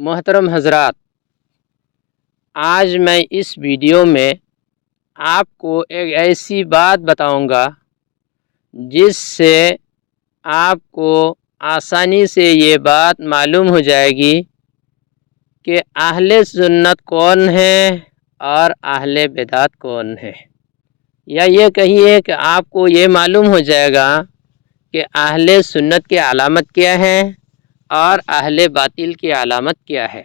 محترم حضرات، آج میں اس ویڈیو میں آپ کو ایک ایسی بات بتاؤں گا جس سے آپ کو آسانی سے یہ بات معلوم ہو جائے گی کہ اہل سنت کون ہے اور اہل بدعت کون ہے، یا یہ کہیے کہ آپ کو یہ معلوم ہو جائے گا کہ اہل سنت کی علامت کیا ہے اور اہل باطل کی علامت کیا ہے۔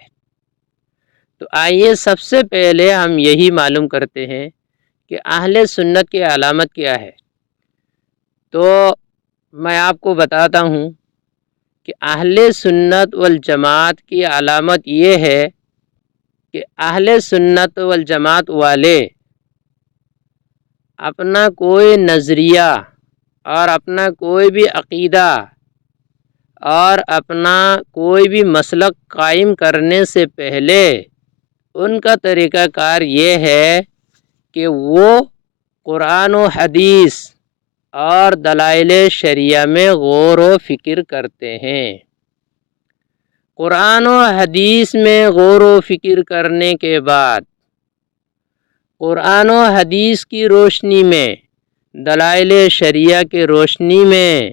تو آئیے سب سے پہلے ہم یہی معلوم کرتے ہیں کہ اہل سنت کی علامت کیا ہے۔ تو میں آپ کو بتاتا ہوں کہ اہل سنت والجماعت کی علامت یہ ہے کہ اہل سنت والجماعت والے اپنا کوئی نظریہ اور اپنا کوئی بھی عقیدہ اور اپنا کوئی بھی مسلک قائم کرنے سے پہلے ان کا طریقہ کار یہ ہے کہ وہ قرآن و حدیث اور دلائل شریعہ میں غور و فکر کرتے ہیں۔ قرآن و حدیث میں غور و فکر کرنے کے بعد قرآن و حدیث کی روشنی میں، دلائل شریعہ کی روشنی میں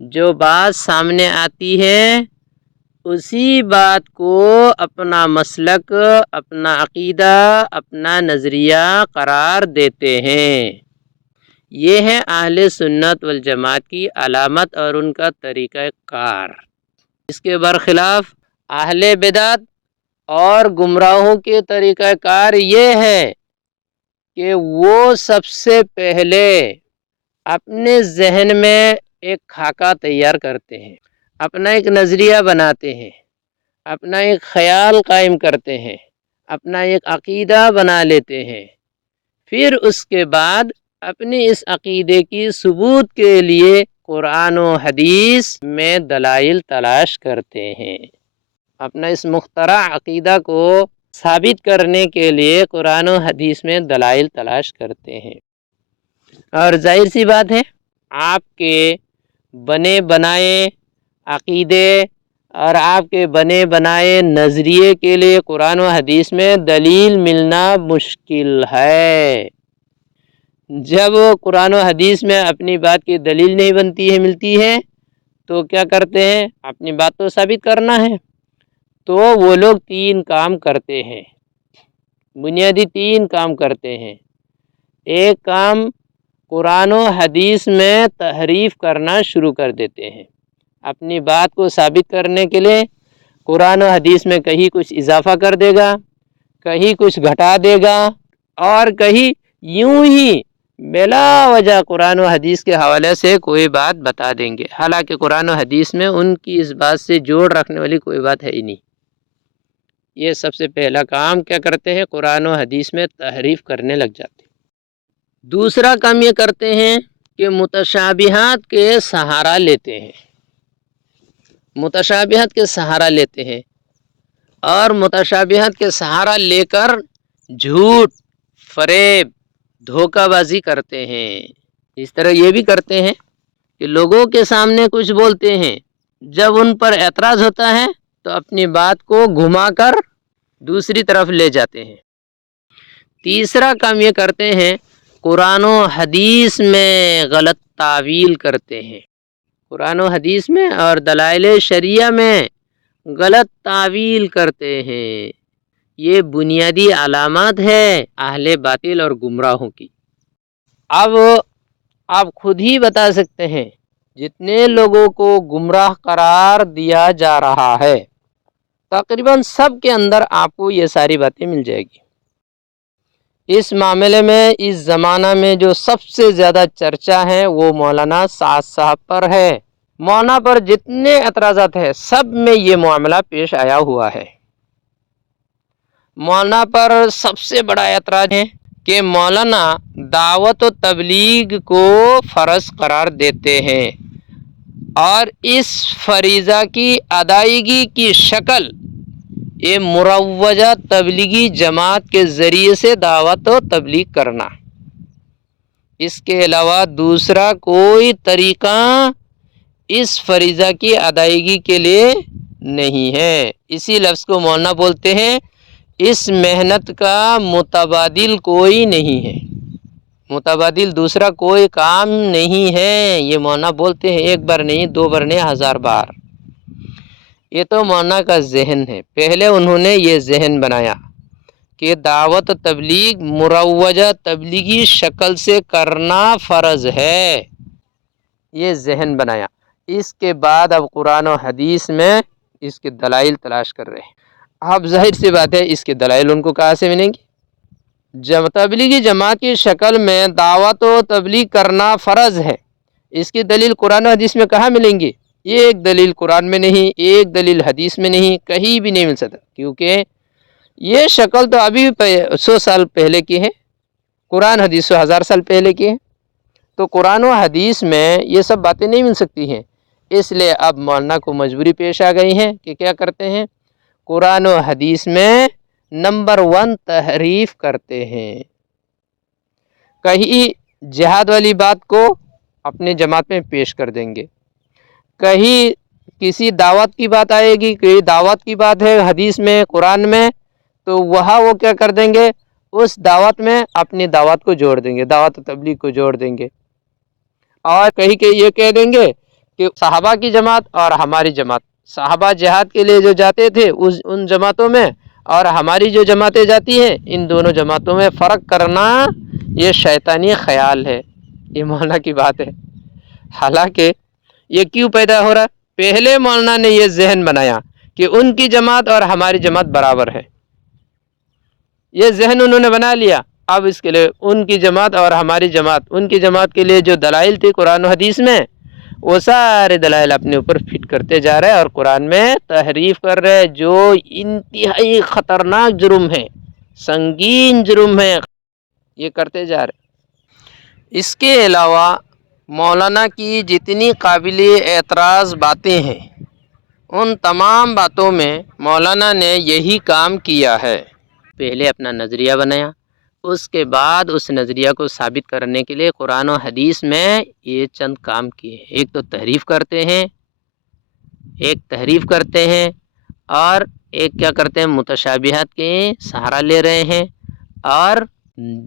جو بات سامنے آتی ہے اسی بات کو اپنا مسلک، اپنا عقیدہ، اپنا نظریہ قرار دیتے ہیں۔ یہ ہے اہل سنت والجماعت کی علامت اور ان کا طریقہ کار۔ اس کے برخلاف اہل بدعت اور گمراہوں کے طریقہ کار یہ ہے کہ وہ سب سے پہلے اپنے ذہن میں ایک خاکہ تیار کرتے ہیں، اپنا ایک نظریہ بناتے ہیں، اپنا ایک خیال قائم کرتے ہیں، اپنا ایک عقیدہ بنا لیتے ہیں، پھر اس کے بعد اپنی اس عقیدے کی ثبوت کے لیے قرآن و حدیث میں دلائل تلاش کرتے ہیں۔ اپنا اس مخترع عقیدہ کو ثابت کرنے کے لیے قرآن و حدیث میں دلائل تلاش کرتے ہیں۔ اور ظاہر سی بات ہے، آپ کے بنے بنائے عقیدے اور آپ کے بنے بنائے نظریے کے لیے قرآن و حدیث میں دلیل ملنا مشکل ہے۔ جب قرآن و حدیث میں اپنی بات کی دلیل نہیں بنتی ہے، ملتی ہے، تو کیا کرتے ہیں؟ اپنی بات تو ثابت کرنا ہے، تو وہ لوگ تین کام کرتے ہیں، بنیادی تین کام کرتے ہیں۔ ایک کام، قرآن و حدیث میں تحریف کرنا شروع کر دیتے ہیں۔ اپنی بات کو ثابت کرنے کے لیے قرآن و حدیث میں کہیں کچھ اضافہ کر دے گا، کہیں کچھ گھٹا دے گا، اور کہیں یوں ہی بلا وجہ قرآن و حدیث کے حوالے سے کوئی بات بتا دیں گے، حالانکہ قرآن و حدیث میں ان کی اس بات سے جوڑ رکھنے والی کوئی بات ہے ہی نہیں۔ یہ سب سے پہلا کام کیا کرتے ہیں؟ قرآن و حدیث میں تحریف کرنے لگ جاتے ہیں۔ دوسرا کام یہ کرتے ہیں کہ متشابہات کے سہارا لیتے ہیں، متشابہات کے سہارا لیتے ہیں، اور متشابہات کے سہارا لے کر جھوٹ، فریب، دھوکہ بازی کرتے ہیں۔ اس طرح یہ بھی کرتے ہیں کہ لوگوں کے سامنے کچھ بولتے ہیں، جب ان پر اعتراض ہوتا ہے تو اپنی بات کو گھما کر دوسری طرف لے جاتے ہیں۔ تیسرا کام یہ کرتے ہیں، قرآن و حدیث میں غلط تعویل کرتے ہیں۔ قرآن و حدیث میں اور دلائل شریعہ میں غلط تعویل کرتے ہیں۔ یہ بنیادی علامات ہے اہل باطل اور گمراہوں کی۔ اب آپ خود ہی بتا سکتے ہیں، جتنے لوگوں کو گمراہ قرار دیا جا رہا ہے تقریباً سب کے اندر آپ کو یہ ساری باتیں مل جائے گی۔ اس معاملے میں اس زمانہ میں جو سب سے زیادہ چرچا ہے وہ مولانا سعد صاحب پر ہے۔ مولانا پر جتنے اعتراضات ہیں سب میں یہ معاملہ پیش آیا ہوا ہے۔ مولانا پر سب سے بڑا اعتراض ہے کہ مولانا دعوت و تبلیغ کو فرض قرار دیتے ہیں، اور اس فریضہ کی ادائیگی کی شکل یہ مروجہ تبلیغی جماعت کے ذریعے سے دعوت و تبلیغ کرنا، اس کے علاوہ دوسرا کوئی طریقہ اس فریضہ کی ادائیگی کے لیے نہیں ہے۔ اسی لفظ کو مولانا بولتے ہیں اس محنت کا متبادل کوئی نہیں ہے، متبادل دوسرا کوئی کام نہیں ہے، یہ مولانا بولتے ہیں، ایک بار نہیں، دو بار نہیں، 1000 بار۔ یہ تو مولانا کا ذہن ہے، پہلے انہوں نے یہ ذہن بنایا کہ دعوت تبلیغ مروجہ تبلیغی شکل سے کرنا فرض ہے، یہ ذہن بنایا۔ اس کے بعد اب قرآن و حدیث میں اس کے دلائل تلاش کر رہے ہیں۔ اب ظاہر سی بات ہے اس کے دلائل ان کو کہاں سے ملیں گی؟ جب تبلیغی جماعت کی شکل میں دعوت و تبلیغ کرنا فرض ہے، اس کی دلیل قرآن و حدیث میں کہاں ملیں گی؟ ایک دلیل قرآن میں نہیں، ایک دلیل حدیث میں نہیں، کہیں بھی نہیں مل سکتا، کیونکہ یہ شکل تو ابھی 100 سال پہلے کی ہے، قرآن حدیث 1000 سال پہلے کی ہے، تو قرآن و حدیث میں یہ سب باتیں نہیں مل سکتی ہیں۔ اس لیے اب مولانا کو مجبوری پیش آ گئی ہے کہ کیا کرتے ہیں؟ قرآن و حدیث میں نمبر 1 تحریف کرتے ہیں۔ کہیں جہاد والی بات کو اپنے جماعت میں پیش کر دیں گے، کہیں کسی دعوت کی بات آئے گی، کہ دعوت کی بات ہے حدیث میں قرآن میں، تو وہاں وہ کیا کر دیں گے؟ اس دعوت میں اپنی دعوت کو جوڑ دیں گے، دعوت و تبلیغ کو جوڑ دیں گے، اور کہیں کہ یہ کہہ دیں گے کہ صحابہ کی جماعت اور ہماری جماعت، صحابہ جہاد کے لیے جو جاتے تھے ان جماعتوں میں اور ہماری جو جماعتیں جاتی ہیں ان دونوں جماعتوں میں فرق کرنا یہ شیطانی خیال ہے، یہ مولانا کی بات ہے۔ حالانکہ یہ کیوں پیدا ہو رہا؟ پہلے مولانا نے یہ ذہن بنایا کہ ان کی جماعت اور ہماری جماعت برابر ہے، یہ ذہن انہوں نے بنا لیا۔ اب اس کے لیے ان کی جماعت اور ہماری جماعت، ان کی جماعت کے لیے جو دلائل تھی قرآن و حدیث میں، وہ سارے دلائل اپنے اوپر فٹ کرتے جا رہے ہیں اور قرآن میں تحریف کر رہے ہیں، جو انتہائی خطرناک جرم ہے، سنگین جرم ہے، یہ کرتے جا رہے ہیں۔ اس کے علاوہ مولانا کی جتنی قابل اعتراض باتیں ہیں ان تمام باتوں میں مولانا نے یہی کام کیا ہے، پہلے اپنا نظریہ بنایا، اس کے بعد اس نظریہ کو ثابت کرنے کے لیے قرآن و حدیث میں یہ چند کام کیے۔ ایک تو تحریف کرتے ہیں، اور ایک کیا کرتے ہیں؟ متشابہات کے سہارا لے رہے ہیں اور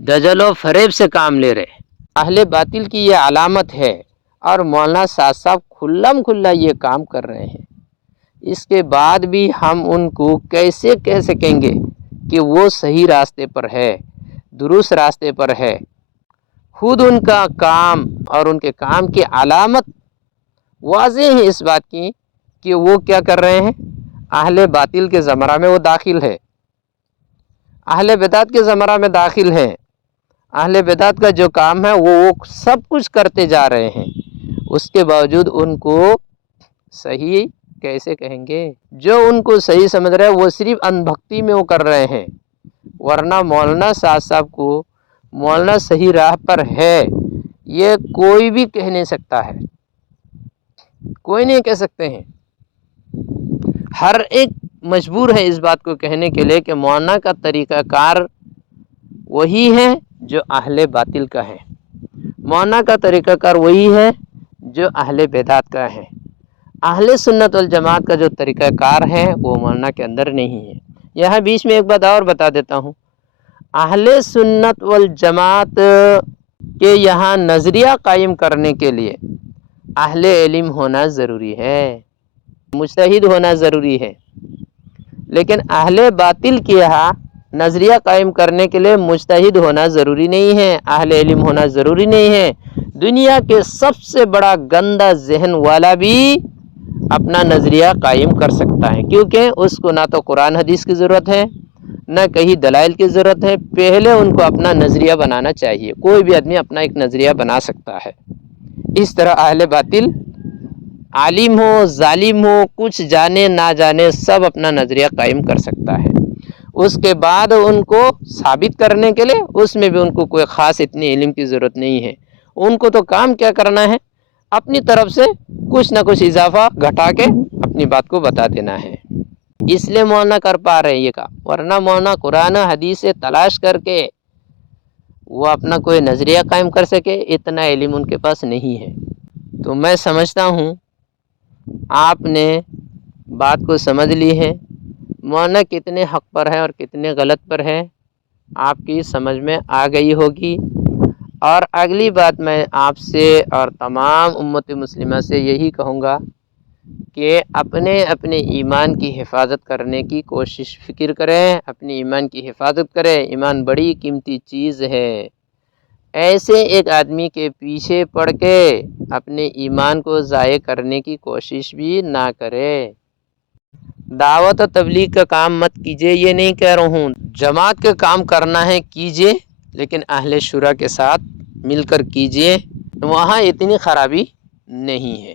دجل و فریب سے کام لے رہے ہیں۔ اہل باطل کی یہ علامت ہے، اور مولانا صاحب کھلم کھلا یہ کام کر رہے ہیں۔ اس کے بعد بھی ہم ان کو کیسے کہہ سکیں گے کہ وہ صحیح راستے پر ہے، درست راستے پر ہے؟ خود ان کا کام اور ان کے کام کی علامت واضح ہے اس بات کی کہ وہ کیا کر رہے ہیں؟ اہل باطل کے زمرہ میں وہ داخل ہے، اہل بدعت کے زمرہ میں داخل ہے۔ اہل بدعت کا جو کام ہے وہ سب کچھ کرتے جا رہے ہیں، اس کے باوجود ان کو صحیح کیسے کہیں گے؟ جو ان کو صحیح سمجھ رہے ہیں وہ صرف ان بھکتی میں وہ کر رہے ہیں، ورنہ مولانا صاحب کو مولانا صحیح راہ پر ہے یہ کوئی بھی کہہ نہیں سکتا ہے، کوئی نہیں کہہ سکتے ہیں۔ ہر ایک مجبور ہے اس بات کو کہنے کے لیے کہ مولانا کا طریقہ کار وہی ہے جو اہل باطل کا ہے، مولانا کا طریقہ کار وہی ہے جو اہل بدعت کا ہے۔ اہل سنت والجماعت کا جو طریقہ کار ہے وہ مولانا کے اندر نہیں ہے۔ یہاں بیچ میں ایک بات اور بتا دیتا ہوں، اہل سنت والجماعت کے یہاں نظریہ قائم کرنے کے لیے اہل علم ہونا ضروری ہے، مجتہد ہونا ضروری ہے، لیکن اہل باطل کے یہاں نظریہ قائم کرنے کے لیے مجتہد ہونا ضروری نہیں ہے، اہل علم ہونا ضروری نہیں ہے۔ دنیا کے سب سے بڑا گندا ذہن والا بھی اپنا نظریہ قائم کر سکتا ہے، کیونکہ اس کو نہ تو قرآن حدیث کی ضرورت ہے نہ کہیں دلائل کی ضرورت ہے، پہلے ان کو اپنا نظریہ بنانا چاہیے۔ کوئی بھی آدمی اپنا ایک نظریہ بنا سکتا ہے۔ اس طرح اہل باطل عالم ہو ظالم ہو کچھ جانے نہ جانے سب اپنا نظریہ قائم کر سکتا ہے، اس کے بعد ان کو ثابت کرنے کے لیے اس میں بھی ان کو کوئی خاص اتنی علم کی ضرورت نہیں ہے۔ ان کو تو کام کیا کرنا ہے؟ اپنی طرف سے کچھ نہ کچھ اضافہ گھٹا کے اپنی بات کو بتا دینا ہے۔ اس لیے مولانا کر پا رہے ہیں یہ کام، ورنہ مولانا قرآن حدیث سے تلاش کر کے وہ اپنا کوئی نظریہ قائم کر سکے اتنا علم ان کے پاس نہیں ہے۔ تو میں سمجھتا ہوں آپ نے بات کو سمجھ لی ہے، مولانا کتنے حق پر ہے اور کتنے غلط پر ہے آپ کی سمجھ میں آ گئی ہوگی۔ اور اگلی بات میں آپ سے اور تمام امت مسلمہ سے یہی کہوں گا کہ اپنے ایمان کی حفاظت کرنے کی کوشش فکر کریں، اپنے ایمان کی حفاظت کریں۔ ایمان بڑی قیمتی چیز ہے، ایسے ایک آدمی کے پیچھے پڑ کے اپنے ایمان کو ضائع کرنے کی کوشش بھی نہ کرے۔ دعوت و تبلیغ کا کام مت کیجیے، یہ نہیں کہہ رہا ہوں، جماعت کا کام کرنا ہے کیجیے، لیکن اہل شورا کے ساتھ مل کر کیجیے، وہاں اتنی خرابی نہیں ہے۔